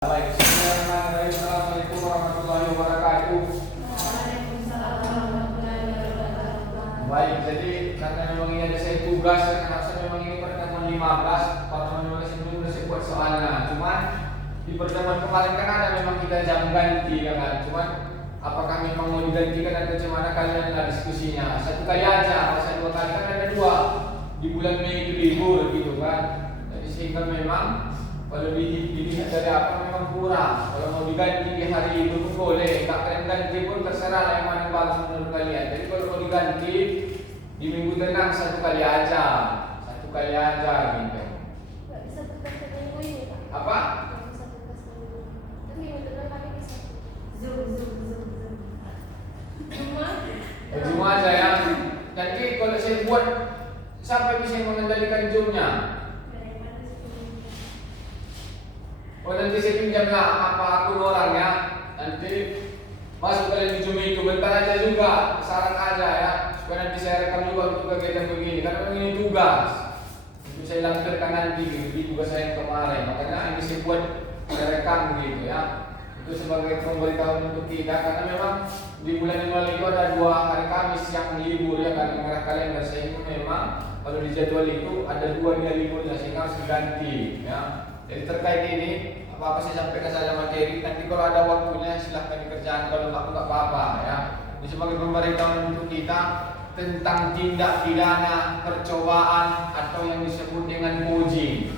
Baik, bismillahirrahmanirrahim. Assalamualaikum warahmatullahi wabarakatuh. Waalaikumsalam warahmatullahi wabarakatuh. Baik, jadi karena memang ini ada saya tugas dan harusnya memang ini pertemuan 15. Pertemuan 15 itu sudah saya buat soalnya. Cuman di pertemuan kemarin kan ada memang kita jam ganti ya kan. Cuman apakah memang mau digantikan atau gimana kalian diskusinya? Satu kali aja, masa dua kali kan ada dua. Di bulan Mei itu libur gitu kan. Jadi sehingga memang kalau dilihat dari apa memang kurang. Kalau mau diganti di hari itu pun boleh. Tak kalian ganti pun terserah lah yang mana bagus menurut kalian. Jadi kalau mau diganti di minggu tenang satu kali aja gitu. Gak bisa berkas minggu ini Pak. Apa? Gak bisa berkas minggu. Kan minggu depan kami bisa zoom. Cuma aja ya. Nanti kalau saya buat siapa bisa mengendalikan zoomnya? Oh nanti saya pinjam lah apa akun orang ya. Nanti masuk kalian di Zoom itu bentar aja juga, saran aja ya. Supaya nanti saya rekam juga untuk kegiatan begini. Karena ini tugas. Itu saya lampirkan nanti di tugas saya yang kemarin. Makanya ini saya buat saya rekam gitu ya. Itu sebagai pemberitahuan untuk kita. Karena memang di bulan Januari itu ada 2 hari Kamis yang libur ya kan, merah kalender. Sehingga memang kalau di jadwal itu ada 2 hari liburnya sehingga harus diganti ya. Jadi terkait ini apa-apa saya sampaikan saja materi. Nanti kalau ada waktunya silahkan dikerjakan, kalau enggak apa-apa ya. Ini sebagai pemberitahuan untuk kita tentang tindak pidana percobaan atau yang disebut dengan pogging.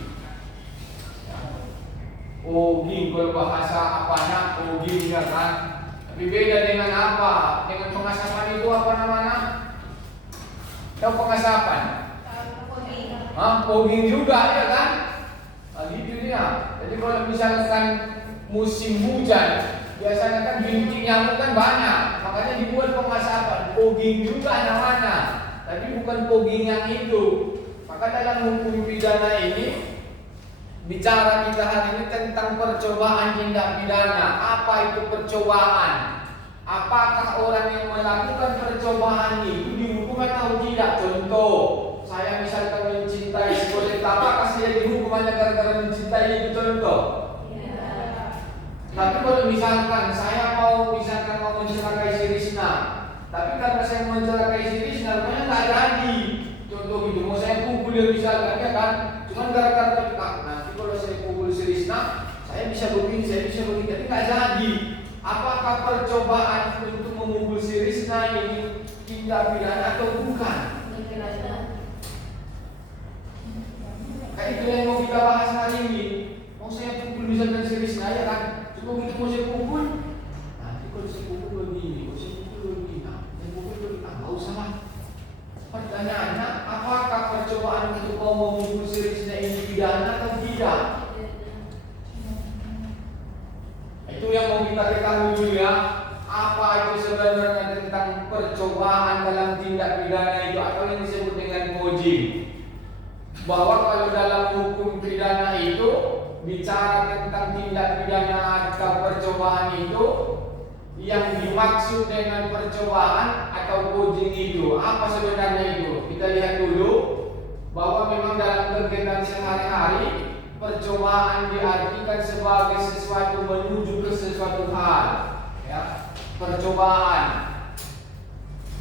Pogging kalau bahasa apanya pogging ya kan. Tapi beda dengan apa? Dengan pengasapan itu apa namanya? Tahu pengasapan? Pogging juga ya kan? Gitu dia. Jadi kalau misalkan musim hujan, biasanya kan bintik nyamuk kan banyak, makanya dibuat pengasapan. Pogging juga namanya, tapi bukan pogging yang itu. Maka dalam hukum pidana ini bicara kita hari ini tentang percobaan tindak pidana. Apa itu percobaan? Apakah orang yang melakukan percobaan itu dihukum atau tidak? Contoh, saya misalkan mencintai si Koleta, apakah saya dihukum hanya gara-gara mencintai itu? Contoh. Ya. Tapi kalau misalkan saya mau mencelakai si Risna, tapi karena saya mau mencelakai si Risna, namanya nggak jadi. Contoh gitu, mau saya pukul dia misalkan ya kan, cuman gara-gara nanti kalau saya pukul si Risna, saya bisa begini, tapi nggak jadi. Apakah percobaan untuk memukul si Risna ini tindak pidana atau bukan? Kayak itu yang mau kita bahas hari ini. Mau saya pukul misalkan si Risna ya kan, cuma begitu mau saya pukul, nanti kalau saya pukul begini, saya pukul begini, nggak usah lah. Pertanyaannya, apakah percobaan untuk mau memukul si Risna ini pidana atau tidak? Itu yang mau kita ketahui dulu ya. Apa itu sebenarnya tentang percobaan dalam tindak pidana itu atau yang disebut dengan pogging? Bahwa kalau dalam hukum pidana itu bicara tentang tindak pidana atau percobaan itu, yang dimaksud dengan percobaan atau pogging itu apa sebenarnya itu? Kita lihat dulu bahwa memang dalam kegiatan sehari-hari percobaan diartikan sebagai sesuatu menuju ke sesuatu hal ya. Percobaan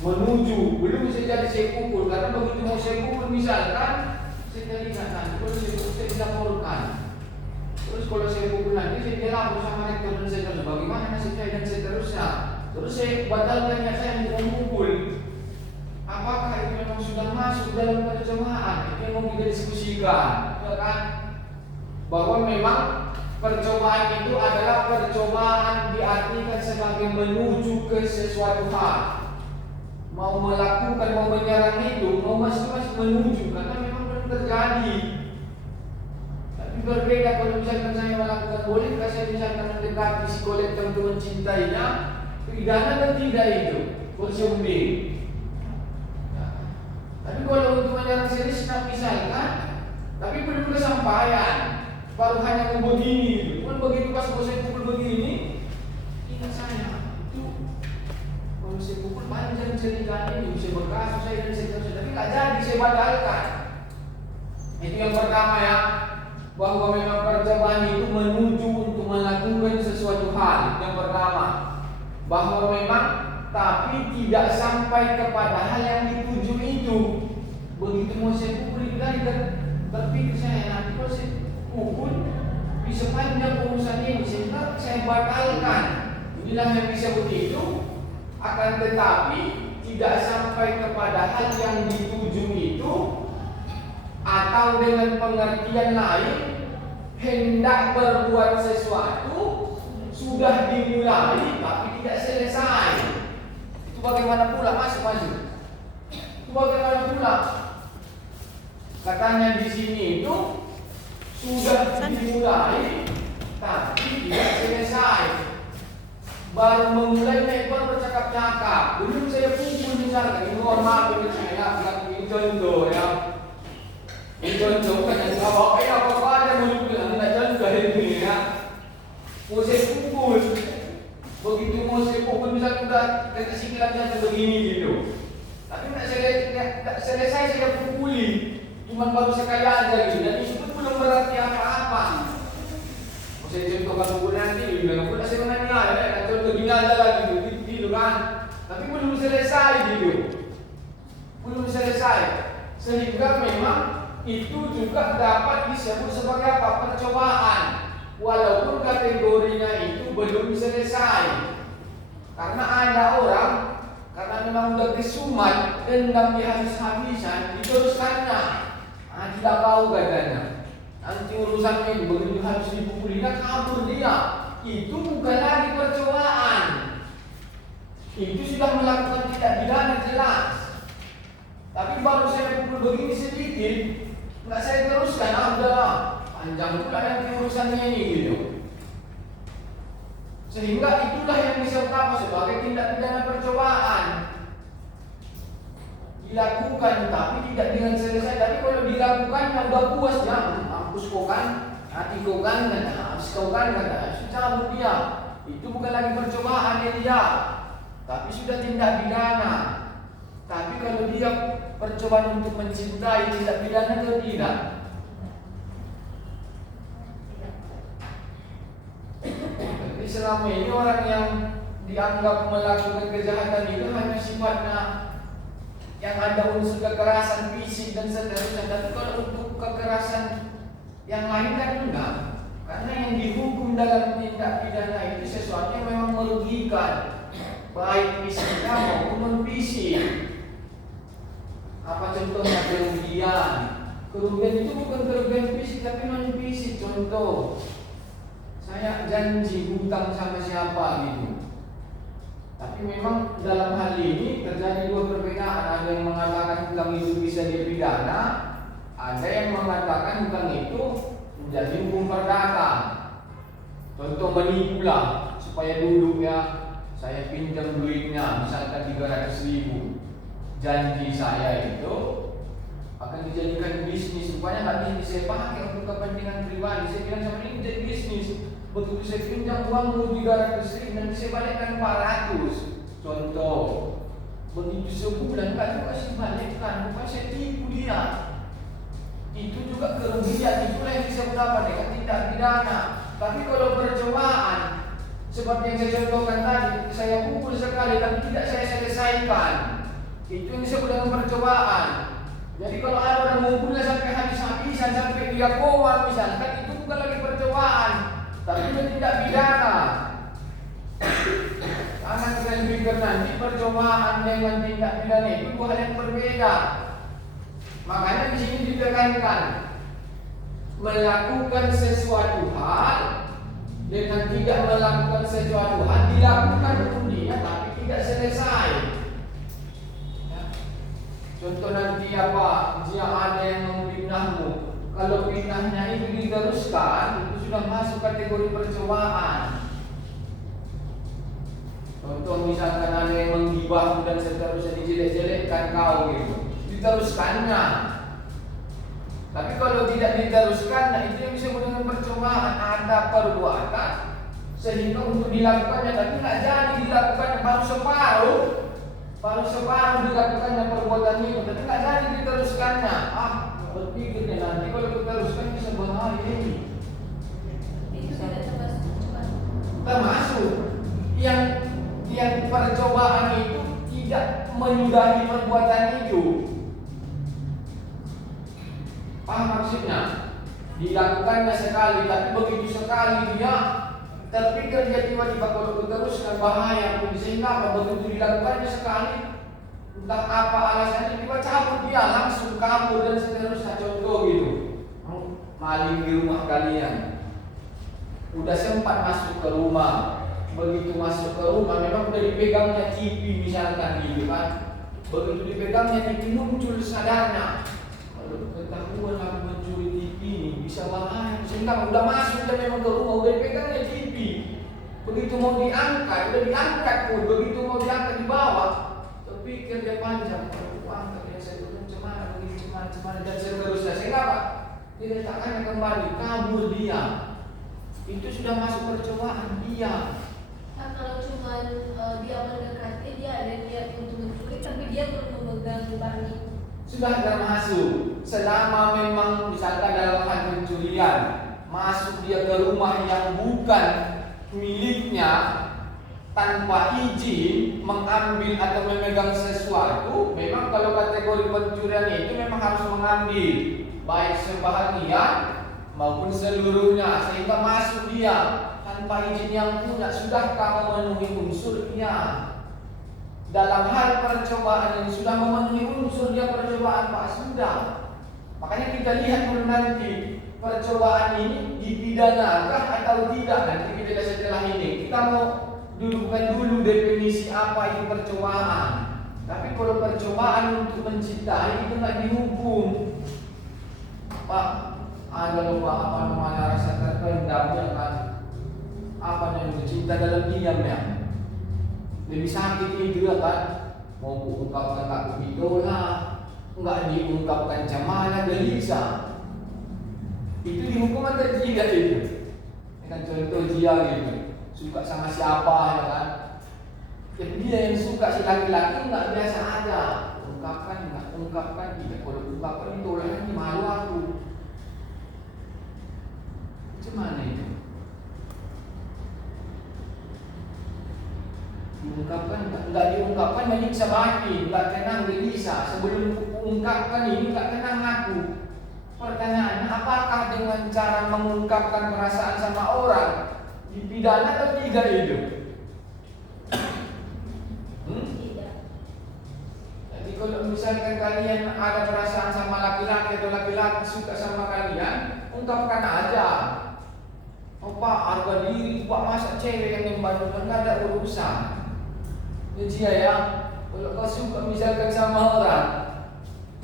menuju, belum bisa jadi saya pukul, karena begitu mau saya pukul misalkan saya lihat nanti kalau saya pukul saya dilaporkan. Terus kalau saya pukul nanti saya dilapor sama rektor dan seterusnya, bagaimana nasib saya dan seterusnya. Terus saya batalkan niat saya untuk memukul. Apakah itu memang sudah masuk dalam percobaan? Itu yang mau kita diskusikan ya kan? Bahwa memang percobaan itu adalah percobaan diartikan sebagai menuju ke sesuatu hal. Mau melakukan, mau menyerang itu, mau masuk menuju, karena memang belum terjadi. Tapi berbeda kalau misalkan saya melakukan, bolehkah saya misalkan mendekati si Koleta untuk mencintainya? Pidana dan tidak itu? Konsumsi. Tapi kalau untuk menyerang si Risna misalkan, tapi belum kesampaian. Baru hanya mau begini, cuman begitu pas mau saya pukul begini, ingat saya itu kalau saya pukul panjang ceritanya ini bisa berkasus saya dan seterusnya, tapi nggak jadi saya batalkan. Itu yang pertama ya, bahwa memang percobaan itu menuju untuk melakukan bahwa memang tapi tidak sampai kepada hal yang dituju itu. Begitu mau saya pukul itu lagi berpikir saya nanti kalau saya pukul bisa panjang urusan ini sehingga saya batalkan. Inilah yang bisa begitu. Akan tetapi tidak sampai kepada hal yang dituju itu, atau dengan pengertian lain hendak berbuat sesuatu sudah dimulai tapi tidak selesai. Itu bagaimana pula? Masuk. Itu bagaimana pula? Katanya di sini itu sudah dimulai tapi tidak selesai. Baru memulainya itu baru bercakap-cakap. Belum saya pukul misalkan. Ini mohon maaf ini saya ini contoh ya. Ini contoh kan yang apa aja mau bilang tidak contoh ini ya. Mau saya pukul. Begitu mau saya pukul misalkan udah kasih bilang begini gitu. Tapi tidak selesai saya pukuli. Cuma baru sekali aja gitu. Dan itu pun belum berarti apa-apa. Mau saya contohkan pukul nanti bilang pun saya menanya ya. Contoh gini aja lagi gitu kan. Tapi belum selesai gitu. Belum selesai. Sehingga memang itu juga dapat disebut sebagai apa? Percobaan. Walaupun kategorinya itu belum selesai. Karena ada orang karena memang udah kesumat dendam di habis-habisan diteruskannya. Tidak tahu katanya. Nanti urusannya ini begitu harus dipukuli dan kabur dia. Itu bukan lagi percobaan. Itu sudah melakukan tindak pidana jelas. Tapi baru saya pukul begini sedikit, nggak saya teruskan, udahlah panjang pula nanti urusannya ini gitu. Sehingga itulah yang bisa utama sebagai tindak pidana percobaan. Dilakukan tapi tidak dengan selesai. Tapi kalau dilakukan yang udah puas ya, mampus kau kan, hati kau kan, habis kau kan, cabut dia. Itu bukan lagi percobaan dia, tapi sudah tindak pidana. Tapi kalau dia percobaan untuk mencintai, tindak pidana atau tidak? Tapi selama ini orang yang dianggap melakukan kejahatan itu hanya sifatnya yang ada unsur kekerasan fisik dan seterusnya. Tapi kalau untuk kekerasan yang lain kan enggak. Karena yang dihukum dalam tindak pidana itu sesuatu yang memang merugikan, baik fisiknya maupun non fisik. Apa contohnya? Kerugian. Kerugian itu bukan kerugian fisik tapi non fisik. Contoh, saya janji hutang sama siapa gitu. Tapi memang dalam hal ini terjadi dua perbedaan. Ada yang mengatakan hutang itu bisa dipidana, ada yang mengatakan hutang itu menjadi hukum perdata. Contoh menipu lah, supaya dulu ya saya pinjam duitnya misalkan 300.000. Janji saya itu akan dijadikan bisnis, supaya nggak bisa saya pakai untuk kepentingan pribadi. Saya bilang sama ini jadi bisnis. Begitu saya pinjam uang 300.000 nanti saya balikkan 400. Contoh, begitu sebulan nggak juga saya balikkan, bukan saya tipu dia. Itu juga kerugian, itulah yang bisa berdapat dengan tindak pidana. Tapi kalau percobaan, seperti yang saya contohkan tadi, saya pukul sekali tapi tidak saya selesaikan, itu yang disebut dengan percobaan. Jadi kalau ada orang mengumpulnya sampai habis-habisan, sampai dia koma misalkan, itu bukan lagi percobaan, tapi itu tindak pidana. Karena kita pikir nanti percobaan dengan tindak pidana itu dua hal yang berbeda. Makanya di sini ditekankan melakukan sesuatu hal dengan tidak melakukan sesuatu hal, dilakukan kemudian tapi tidak selesai. Contoh nanti apa? Jika ada yang memfitnahmu, kalau fitnahnya itu diteruskan, itu sudah masuk kategori percobaan. Contoh misalkan ada yang menggibahmu dan seterusnya, dijelek-jelekkan kau gitu, diteruskannya. Tapi kalau tidak diteruskan, nah itu yang disebut dengan percobaan. Ada perbuatan sehingga untuk dilakukannya, tapi nggak jadi dilakukannya, baru separuh dilakukannya perbuatan itu, tapi nggak jadi diteruskannya. Berpikirnya nanti kalau diteruskan bisa bahaya ini. Itu tidak termasuk. Termasuk yang percobaan itu tidak menyudahi perbuatan itu. Paham maksudnya? Dilakukannya sekali, tapi begitu sekali dia terpikir, dia tiba-tiba kalau diteruskan bahaya, sehingga begitu dilakukannya sekali, entah apa alasannya, tiba cabut dia langsung kabur dan seterusnya. Contoh gitu, maling di rumah kalian, udah sempat masuk ke rumah, begitu masuk ke rumah memang udah dipegangnya TV misalkan gitu kan, begitu dipegangnya TV muncul sadarnya, kalau ketahuan aku mencuri TV ini bisa bahaya, sehingga udah masuk dan memang ke rumah udah dipegangnya TV, begitu mau diangkat, udah diangkat pun, begitu mau diangkat di bawah, terpikir dia panjang, kalau angkat ya saya turun cemana, begini cemana dan seterusnya, sehingga apa? Dia letakkannya kembali, kabur dia. Itu sudah masuk percobaan dia. Nah, kalau cuma dia mendekati, dia ada niat untuk mencuri, tapi dia belum memegang barang itu, Sudah termasuk. Selama memang misalkan dalam hal pencurian, masuk dia ke rumah yang bukan miliknya tanpa izin, mengambil atau memegang sesuatu, memang kalau kategori pencurian itu memang harus mengambil baik sebahagian maupun seluruhnya, sehingga masuk dia tanpa izin yang punya. Sudahkah memenuhi unsurnya? Dalam hal percobaan ini sudah memenuhi unsur dia percobaan, Pak, sudah. Makanya kita lihat dulu nanti percobaan ini dipidanakah atau tidak. Nanti kita lihat setelah ini. Kita mau dudukkan dulu definisi apa itu percobaan. Tapi kalau percobaan untuk mencintai itu nggak dihukum, Pak. Ada lupa apa namanya rasa terpendam ya kan? Apa namanya cinta dalam diam ya? Lebih sakit itu ya kan? Mau ungkapkan aku idola, nggak diungkapkan cemana gelisah. Itu dihukum atau tidak itu? Ya kan contoh dia gitu, suka sama siapa ya kan? Jadi dia yang suka si laki-laki nggak biasa aja, ungkapkan tidak. Kalau ungkapkan idola ini malu aku. Gimana itu? Diungkapkan enggak diungkapkan menyiksa batin, enggak tenang gelisah. Sebelum ungkapkan ini enggak tenang aku. Pertanyaannya, apakah dengan cara mengungkapkan perasaan sama orang dipidana atau tidak itu? tidak. Jadi kalau misalkan kalian ada perasaan sama laki-laki atau laki-laki suka sama kalian, ungkapkan aja. Oh Pak, harga diri Pak, masa cewek yang membantu, nggak ada urusan. Jadi ya, kalau kau suka misalkan sama orang,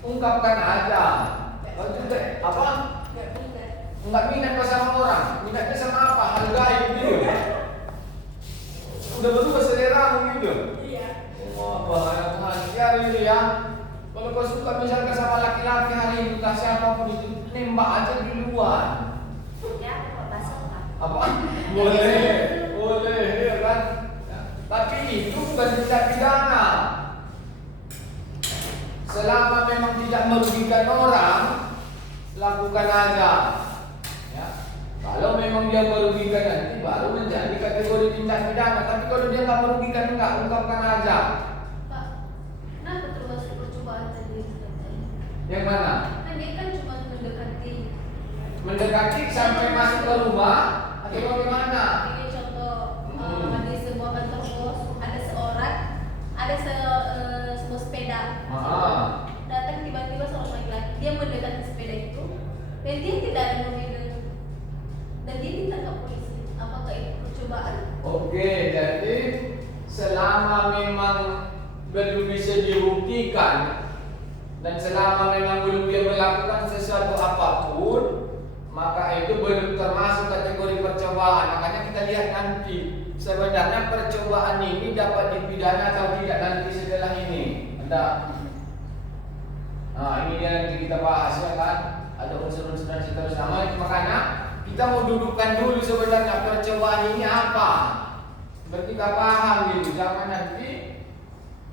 ungkapkan aja. Kau juga apa? Enggak minat kau sama orang, minatnya sama apa? Hal gaib gitu. Udah berubah selera gitu. Iya. Oh, bahaya pengajar gitu ya. Kalau kau suka misalkan sama laki-laki hari ini, entah siapapun itu, nembak aja di luar. Ya, kok basah Pak? Apa? Boleh, ya kan? Ya. Tapi itu bukan tindak pidana. Selama memang tidak merugikan orang, lakukan aja. Ya. Kalau memang dia merugikan nanti baru menjadi kategori tindak pidana. Tapi kalau dia nggak merugikan, enggak, ungkapkan aja. Pak, kenapa termasuk percobaan tadi? Yang mana? Kan dia kan cuma Mendekati sampai masuk ke rumah atau bagaimana? Ini contoh di sebuah kantor pos ada seorang, ada sebuah sepeda. Datang tiba-tiba seorang laki-laki, dia mendekati sepeda itu dan dia tidak ada memegang dan dia ditangkap polisi. Apakah itu percobaan? Oke, jadi selama memang belum bisa dibuktikan dan selama memang belum dia melakukan sesuatu apapun, maka itu belum termasuk kategori percobaan. Makanya kita lihat nanti sebenarnya percobaan ini dapat dipidana atau tidak nanti setelah ini. Ada. Nah, ini dia nanti kita bahas ya kan. Ada unsur-unsur dan seterusnya. Makanya kita mau dudukkan dulu sebenarnya percobaan ini apa. Biar kita paham gitu. Jangan nanti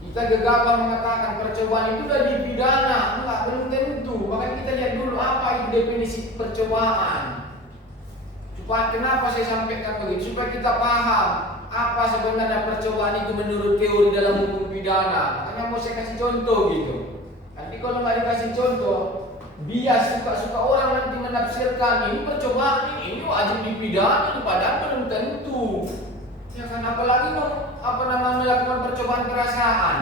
kita gegabah mengatakan percobaan itu sudah dipidana. Enggak, belum tentu. Makanya kita lihat dulu apa itu definisi percobaan. Kenapa saya sampaikan begitu? Supaya kita paham apa sebenarnya percobaan itu menurut teori dalam hukum pidana. Karena mau saya kasih contoh gitu. Nanti kalau nggak dikasih contoh, bias suka-suka orang nanti menafsirkan ini percobaan ini wajib dipidana, padahal belum tentu. Ya kan, apalagi melakukan percobaan perasaan.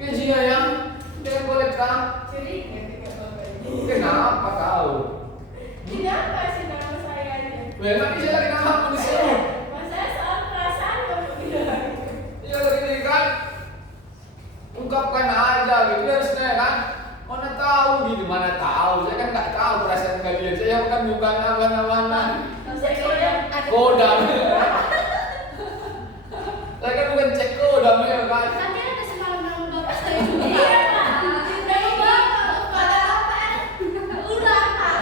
Ya Zina ya, dengan kolektor. Kenapa kau? Kenapa sih nama saya aja? Memang bisa lagi nama disebut. Masalah soal perasaan kamu bilang. Ya lagi kan, ungkapkan aja gitu ya harusnya kan. Mana tahu, saya kan nggak tahu perasaan kalian. Saya bukan mana. Kodam. Saya kan bukan cek kodam ya kan. Tapi ada semalam dalam bapak saya juga. Iya Pak. Dari bapak pada apa? Ular Pak.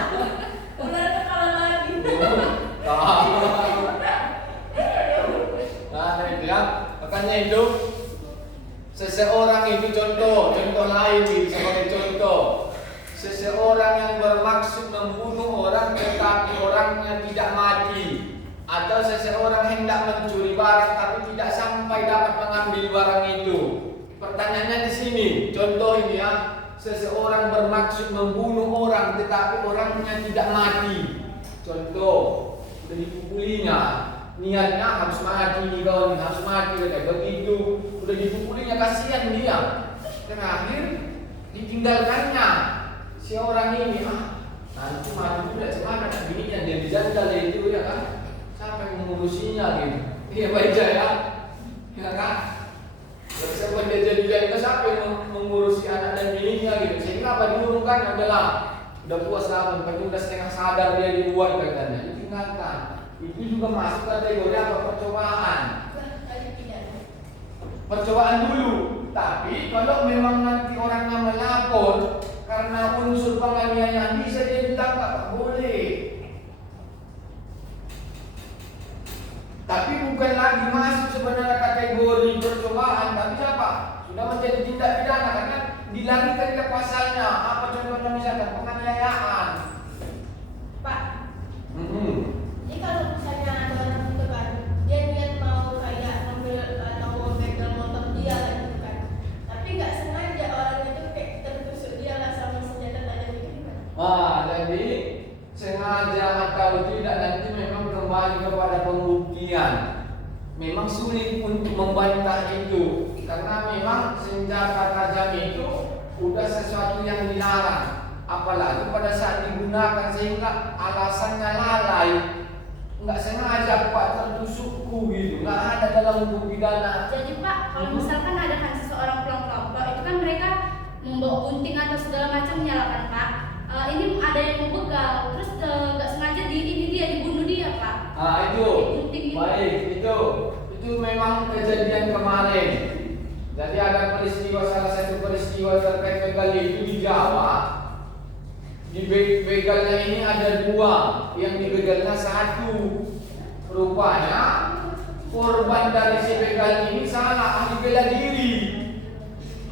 Ular kepala lagi. Nah itu ya, makanya itu seseorang itu contoh lain gitu sebagai contoh. Seseorang yang bermaksud membunuh orang tetapi orangnya tidak mati, atau seseorang hendak mencuri barang tapi tidak sampai dapat mengambil barang itu. Pertanyaannya di sini, contoh ini ya, seseorang bermaksud membunuh orang tetapi orangnya tidak mati. Contoh, sudah dipukulinya, niatnya harus mati nih kawan, harus mati kayak begitu. Sudah dipukulinya, kasihan dia. Terakhir ditinggalkannya. Si orang ini nanti mati udah semana bininya dia dijandal itu ya kan, sampai mengurusinya gitu. Iya baik ya kan. Terus siapa dia jadi janda, siapa yang mengurusi anak dan bininya gitu. Sehingga apa diurungkan adalah udah puas lah, tapi udah setengah sadar dia dibuat katanya, ditinggalkan. Itu juga masuk kategori apa? Percobaan. Percobaan dulu. Tapi kalau memang nanti orangnya melapor karena unsur penganiayaan bisa dia ditangkap, boleh. Tapi bukan lagi masuk sebenarnya kategori percobaan, tapi apa? Sudah menjadi tindak pidana karena dilarikan ke pasalnya. Apa contohnya misalkan penganiayaan. Pak. Jadi kalau misalnya ada orang itu kan, dia niat mau kayak ngambil atau begal motor dia lah gitu kan. Tapi nggak sengaja orang itu kayak tertusuk dia lah sama senjata tajam gitu kan. Jadi sengaja atau tidak nanti memang kembali kepada pembuktian. Memang sulit untuk membantah itu karena memang senjata tajam itu udah sesuatu yang dilarang. Apalagi pada saat digunakan sehingga alasannya lalai, nggak sengaja Pak tertusukku gitu, nggak ada dalam hukum pidana. Jadi Pak, kalau misalkan ada kan seseorang pelonglok itu kan mereka membawa gunting atau segala macamnya lah kan Pak. Ini ada yang mau begal, terus nggak sengaja dia dibunuh dia Pak. Itu baik, itu memang kejadian kemarin. Jadi ada salah satu peristiwa terkait begal itu di Jawa. Di begalnya ini ada dua, yang dibegalnya satu. Rupanya korban dari si begal ini salah, ahli bela diri.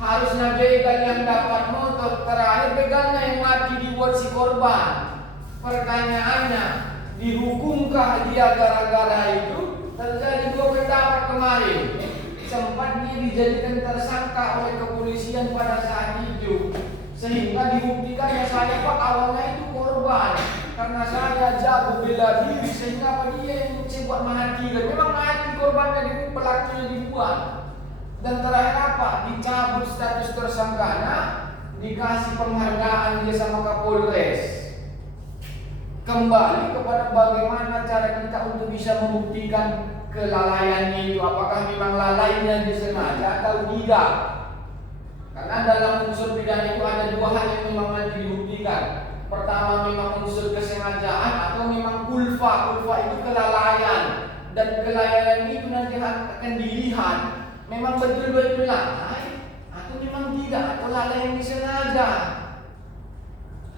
Harusnya begal yang dapat motor, terakhir begalnya yang mati dibuat si korban. Pertanyaannya, dihukumkah dia gara-gara itu? Terjadi dua pendapat kemarin. Sempat dia dijadikan tersangka oleh kepolisian pada saat itu, sehingga dibuktikan saya Pak awalnya itu korban karena saya jago bela diri sehingga dia yang buat mati dan memang mati korbannya pelakunya dibuat. Dan terakhir apa? Dicabut status tersangkanya, dikasih penghargaan dia sama Kapolres. Kembali kepada bagaimana cara kita untuk bisa membuktikan kelalaian itu, apakah memang lalainya disengaja atau tidak. Karena dalam unsur pidana itu ada dua hal yang memang nanti dibuktikan. Pertama memang unsur kesengajaan atau memang kulfa. Kulfa itu kelalaian, dan kelalaian itu nanti akan dilihat memang betul-betul itu lalai atau memang tidak, atau lalai yang disengaja.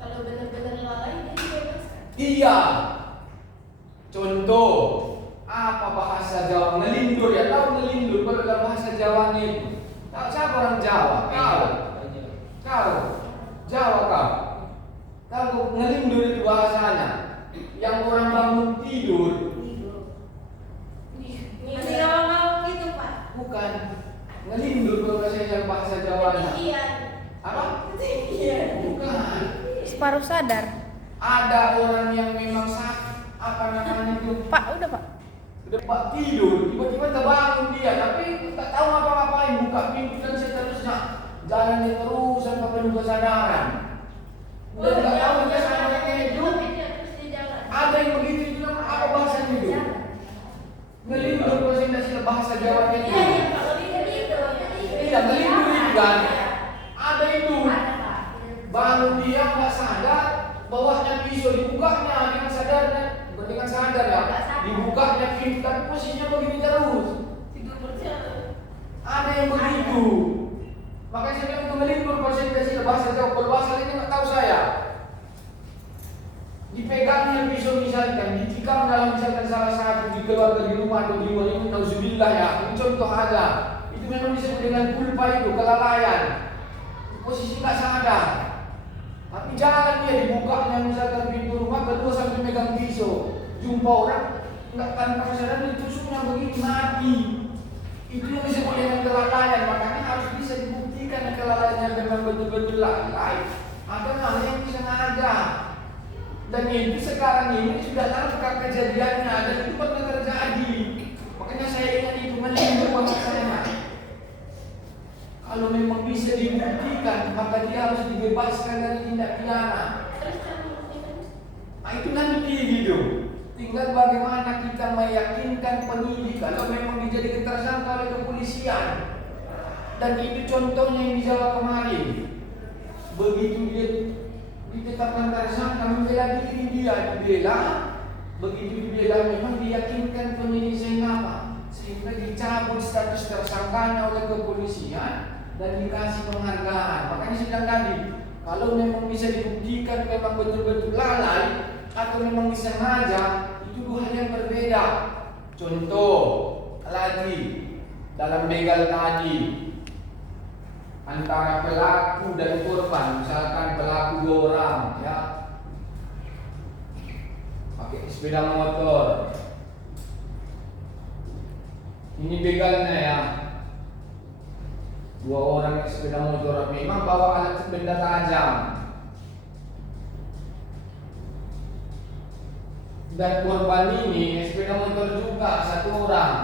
Kalau benar-benar lalai dia dibebaskan. Iya. Contoh, apa bahasa Jawa ngelindur ya? Tahu ngelindur kalau dalam bahasa Jawa itu? Tahu siapa orang Jawa? Kau Jawa kau. Tahu ngelindur itu bahasanya. yang orang bangun tidur. Masih ngawang-ngawang gitu Pak. Bukan. Ngelindur kalau bahasa Jawanya. Ketinggian. Apa? Ketinggian. Bukan. Separuh sadar. Ada orang yang memang sakit, apa namanya itu? Pak, udah Pak. Udah tidur, tiba-tiba terbangun dia, tapi tak tahu apa-apain, buka pintu dan seterusnya, jalannya terus sampai penuh kesadaran. Dan tak tahu dia sadarnya itu. Ada yang begitu itu namanya apa bahasanya itu? Ngelindur presentasi bahasa Jawanya itu. Iya, ngelindur itu kan. Ada itu. Bangun dia nggak sadar, bawahnya pisau dibukanya dengan sadar ya. Dibukanya pintu tapi posisinya begitu terus. Ada yang begitu. Makanya saya bilang itu ngelindur presentasi bahasa Jawa. Kalau bahasa ini nggak tahu saya. Dipegangnya pisau misalkan, ditikam dalam misalkan salah satu di keluarga di rumah atau di luar ini, nauzubillah ya, ini contoh aja. Itu memang disebut dengan kulpa itu, kelalaian. Posisi nggak sadar. Tapi jalan dia dibukanya misalkan pintu rumah, kedua sampai megang pisau. Jumpa orang, nggak tanpa kesadaran ditusuknya begitu mati. Itu yang disebut dengan kelalaian. Makanya harus bisa dibuktikan kelalaiannya memang betul-betul lalai. Ada hal yang disengaja. Dan itu sekarang ini sudah lengkap kejadiannya dan itu pernah terjadi. Makanya saya ingat itu melindur bahasanya. Kalau memang bisa dibuktikan, maka dia harus dibebaskan dari tindak pidana. Nah itu nanti gitu. Tinggal bagaimana kita meyakinkan penyidik kalau memang dijadikan tersangka oleh kepolisian. Dan itu contohnya yang di Jawa kemarin. Begitu dia ditetapkan tersangka, membela diri dia dibela, begitu dibela memang diyakinkan penyidik sehingga dicabut status tersangkanya oleh kepolisian dan dikasih penghargaan. Makanya saya bilang tadi, kalau memang bisa dibuktikan memang betul-betul lalai atau memang disengaja, itu dua hal yang berbeda. Contoh lagi dalam begal tadi, antara pelaku dan korban, misalkan pelaku 2 orang ya pakai sepeda motor, ini begalnya ya, 2 orang naik sepeda motor memang bawa alat benda tajam dan korban ini naik sepeda motor juga 1 orang.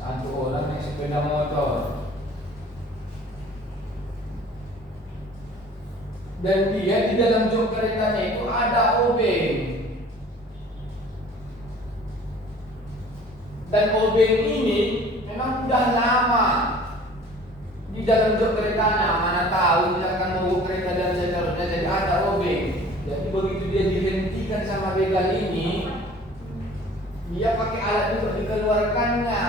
1 orang naik sepeda motor dan dia di dalam jok keretanya itu ada obeng dan obeng ini memang sudah lama di dalam jok keretanya, mana tahu misalkan mau kereta dan seterusnya, jadi ada obeng. Jadi begitu dia dihentikan sama begal ini, dia pakai alat untuk dikeluarkannya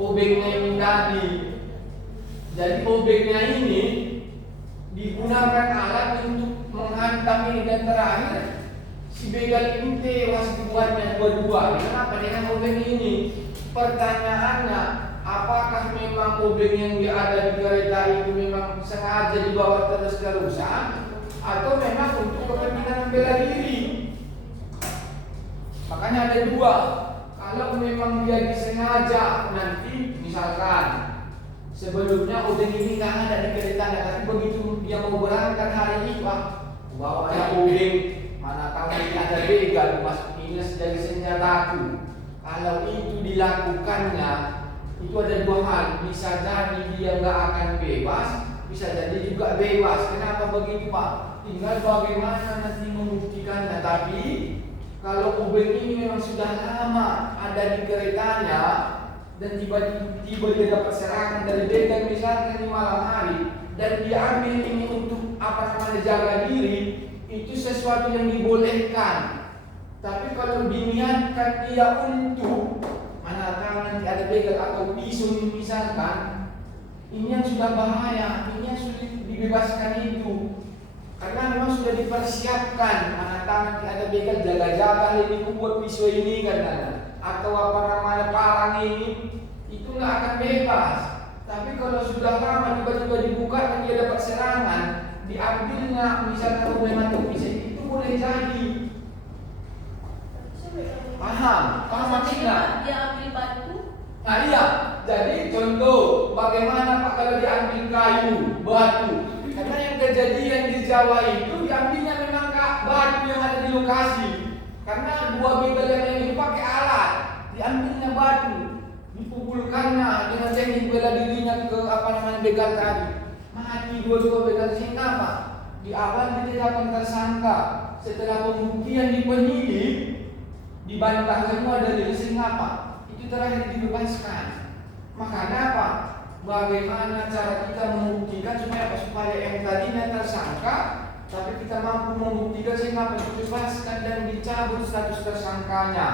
obengnya ini tadi. Jadi obengnya ini digunakan alat untuk menghantam ini dan terakhir si begal ini tewas dibuatnya dua-dua. Kenapa? Dengan obeng ini. Pertanyaannya, apakah memang obeng yang ada di kereta itu memang sengaja dibawa terus-terusan atau memang untuk kepentingan membela diri? Makanya ada 2. Kalau memang dia disengaja nanti, misalkan sebelumnya obeng ini nggak ada di keretanya, tapi begitu dia mau berangkat hari ini, bawa ada obeng, mana tahu ini ada begal, masuk ini sebagai senjataku. Kalau itu dilakukannya, itu ada 2 hal, bisa jadi dia nggak akan bebas, bisa jadi juga bebas. Kenapa begitu Pak? Tinggal bagaimana nanti membuktikannya. Tapi kalau obeng ini memang sudah lama ada di keretanya dan tiba-tiba dia dapat serangan dari begal misalkan di malam hari dan dia ambil ini untuk jaga diri, itu sesuatu yang dibolehkan. Tapi kalau diniatkan dia untuk mana tahu nanti ada begal atau pisau misalkan, ini yang sudah bahaya, ini yang sulit dibebaskan itu. Karena memang sudah dipersiapkan, mana tahu nanti ada begal, jaga-jaga ini membuat pisau ini kan, atau parang ini, itu nggak akan bebas. Tapi kalau sudah lama tiba-tiba dibuka dan dia dapat serangan, diambilnya misalnya hubungan fisik itu boleh jadi. Paham maksudnya? Dia ambil batu. Nah iya, jadi contoh bagaimana Pak kalau diambil kayu, batu. Karena yang kejadian di Jawa itu diambilnya memang batu yang ada di lokasi. Karena dua begal yang ini pakai alat, diambilnya batu, dipukulkannya dengan teknik bela dirinya ke begal tadi. Mati dua-dua begal sehingga apa? Di awal ditetapkan tersangka, setelah pembuktian di penyidik dibantah semua dari sehingga apa? Itu terakhir dibebaskan. Makanya apa? Bagaimana cara kita membuktikan supaya yang tadinya tersangka, tapi kita mampu membuktikan sehingga dibebaskan dan dicabut status tersangkanya.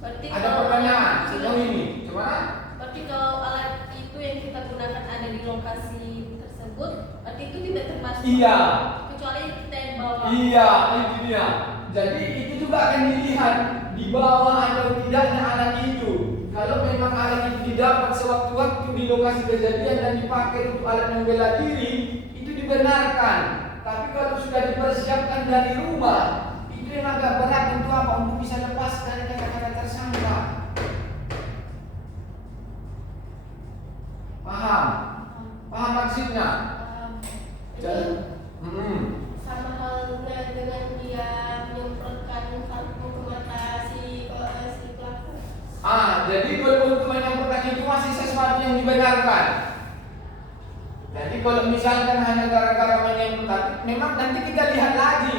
Berarti Ada pertanyaan sejauh ini? Coba. Berarti kalau alat itu yang kita gunakan ada di lokasi tersebut, berarti itu tidak termasuk. Iya. Kecuali kita yang bawa. Iya, itu dia. Jadi itu juga akan dilihat dibawa atau tidaknya alat itu. Kalau memang alat itu didapat sewaktu-waktu di lokasi kejadian dan dipakai untuk alat membela diri, itu dibenarkan. Tapi kalau sudah dipersiapkan dari rumah, itu yang agak berat untuk apa? Untuk bisa lepas dari kata-kata tersangka. Paham? Paham maksudnya? Jadi Hmm. sama halnya dengan dia menyemprotkan kartu ke mata si pelaku. Jadi kalau untuk menyemprotkan itu masih sesuatu yang dibenarkan. Jadi kalau misalkan hanya gara-gara menyemprot, memang nanti kita lihat lagi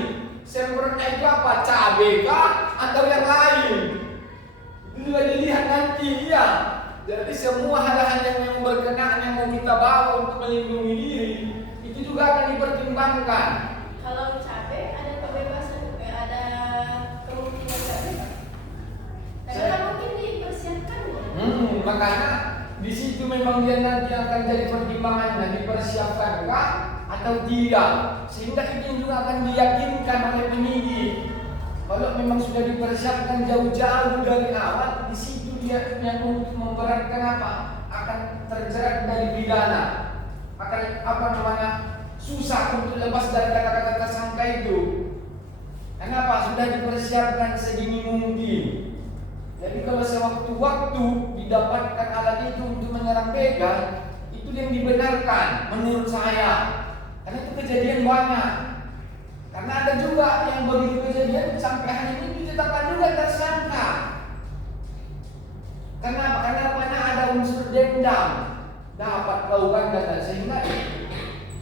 semprotnya itu apa, cabai kah atau yang lain. Itu juga dilihat nanti ya. Jadi semua hal-hal yang berkenaan yang mau kita bawa untuk melindungi diri itu juga akan dipertimbangkan. Kalau cabai ada kebebasan, ada kemungkinan cabai. Karena mungkin dipersiapkan. Makanya di situ memang dia nanti akan jadi pertimbangannya, dipersiapkankah atau tidak, sehingga ini juga akan diyakinkan oleh penyidik. Kalau memang sudah dipersiapkan jauh-jauh dari awal, di situ dia yang untuk memberatkan apa? Akan terjerat dari pidana, akan susah untuk lepas dari kata-kata tersangka itu. Kenapa? Sudah dipersiapkan sedini mungkin. Jadi kalau sewaktu-waktu didapatkan alat itu untuk menyerang begal, itu yang dibenarkan menurut saya. Karena itu kejadian banyak. Karena ada juga yang begitu kejadian sampai hari ini ditetapkan juga tersangka. Kenapa? Karena ada unsur dendam, dapat kaukan dan sehingga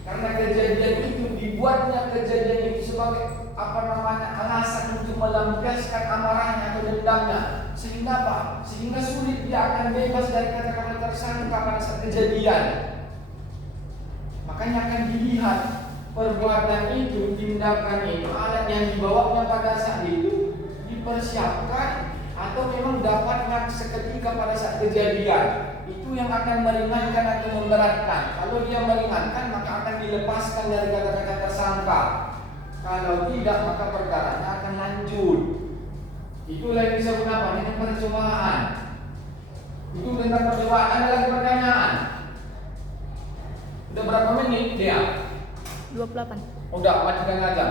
karena kejadian itu dibuatnya kejadian itu sebagai alasan untuk melampiaskan amarahnya atau dendamnya. Sehingga apa? Sehingga sulit dia akan bebas dari kata-kata tersangka pada saat kejadian. Makanya akan dilihat perbuatan itu, tindakan itu, alat yang dibawanya pada saat itu dipersiapkan atau memang dapatnya seketika pada saat kejadian. Itu yang akan meringankan atau memberatkan. Kalau dia meringankan maka akan dilepaskan dari kata-kata tersangka. Kalau tidak maka perkaranya akan lanjut. Itulah yang disebut apa? Dengan percobaan. Itu tentang percobaan. Ada lagi pertanyaan? Udah berapa menit dia? 28. Udah, matikan aja.